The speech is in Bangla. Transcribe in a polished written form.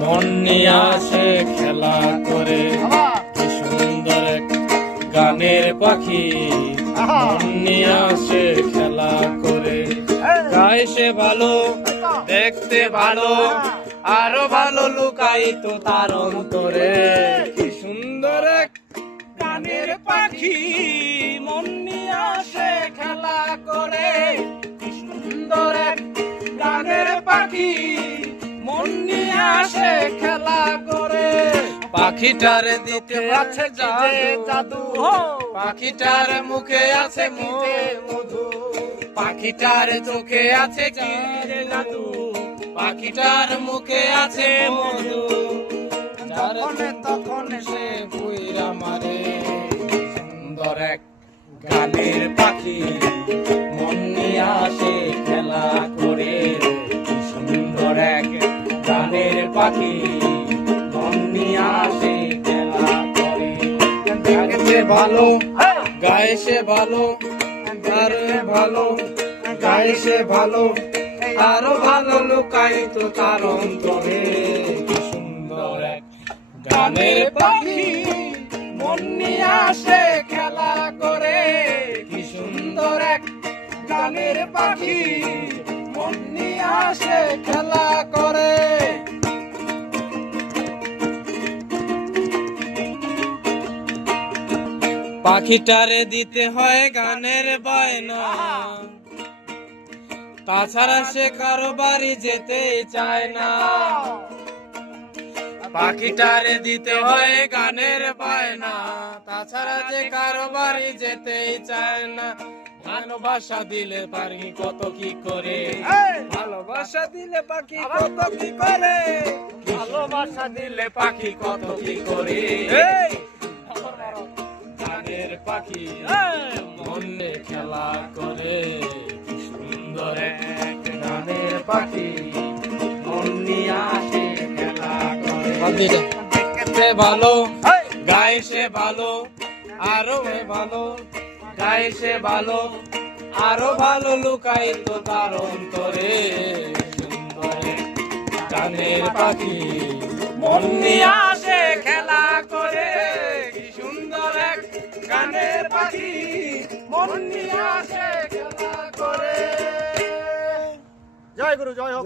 মন নিয়ে আসে খেলা করে, কি সুন্দর এক গানের পাখি। মন নিয়ে আসে খেলা করে, গায়ে সে ভালো, দেখতে ভালো, আরো ভালো লুকায়িত তার অন্তরে। কি সুন্দর এক গানের পাখি, মন নিয়ে আসে খেলা করে। কি সুন্দর এক গানের পাখি, মন নিয়ে আসে খেলা করে। পাখিটার দিতে আছে জাদু, পাখিটার মুখে আছে মধু, পাখিটার চোখে আছে কি জাদু, পাখিটার মুখে আছে মধু। যখন তখন সে বুইরা মারে, সুন্দর এক গানের পাখি, মন নিয়ে আসে খেলা করে। সুন্দর এক গানের পাখি, মন নিয়ে আসে খেলা করে। দেখতে ভালো, গায়ে সে ভালো, আরো ভালো, গায়ে সে ভালো, আরো ভালো লুকায়িত তার অন্তরে। কি সুন্দর এক গানের পাখি, মন নিয়ে আসে খেলা করে। কি সুন্দর এক গানের পাখি, মন নিয়ে আসে খেলা করে। পাখিটারে দিতে হয় গানের বায়না, তাছাড়া সে কারো বাড়ি যেতে চায় না। পাখিটারে দিতে হয় গানের বায়না, তাছাড়া যে কারো বাড়ি যেতেই চায় না। ভালোবাসা দিলে পাখি কত কি করে, ভালোবাসা দিলে পাখি কত কি করে, ভালোবাসা দিলে পাখি কত কি করে। গানের পাখি মনে খেলা করে, কি সুন্দর এক গানের পাখি, মন নিয়ে আসে খেলা করে। দেখতে ভালো, গায়ে সে ভালো, আরো ভালো, গায়ে সে ভালো, আরো ভালো লুকায়িত তার অন্তরে। সুন্দর এক গানের পাখি, মন নিয়ে আসে খেলা করে। কি সুন্দর এক গানের পাখি, মন নিয়ে আসে খেলা করে। জয় গুরু, জয় হোক।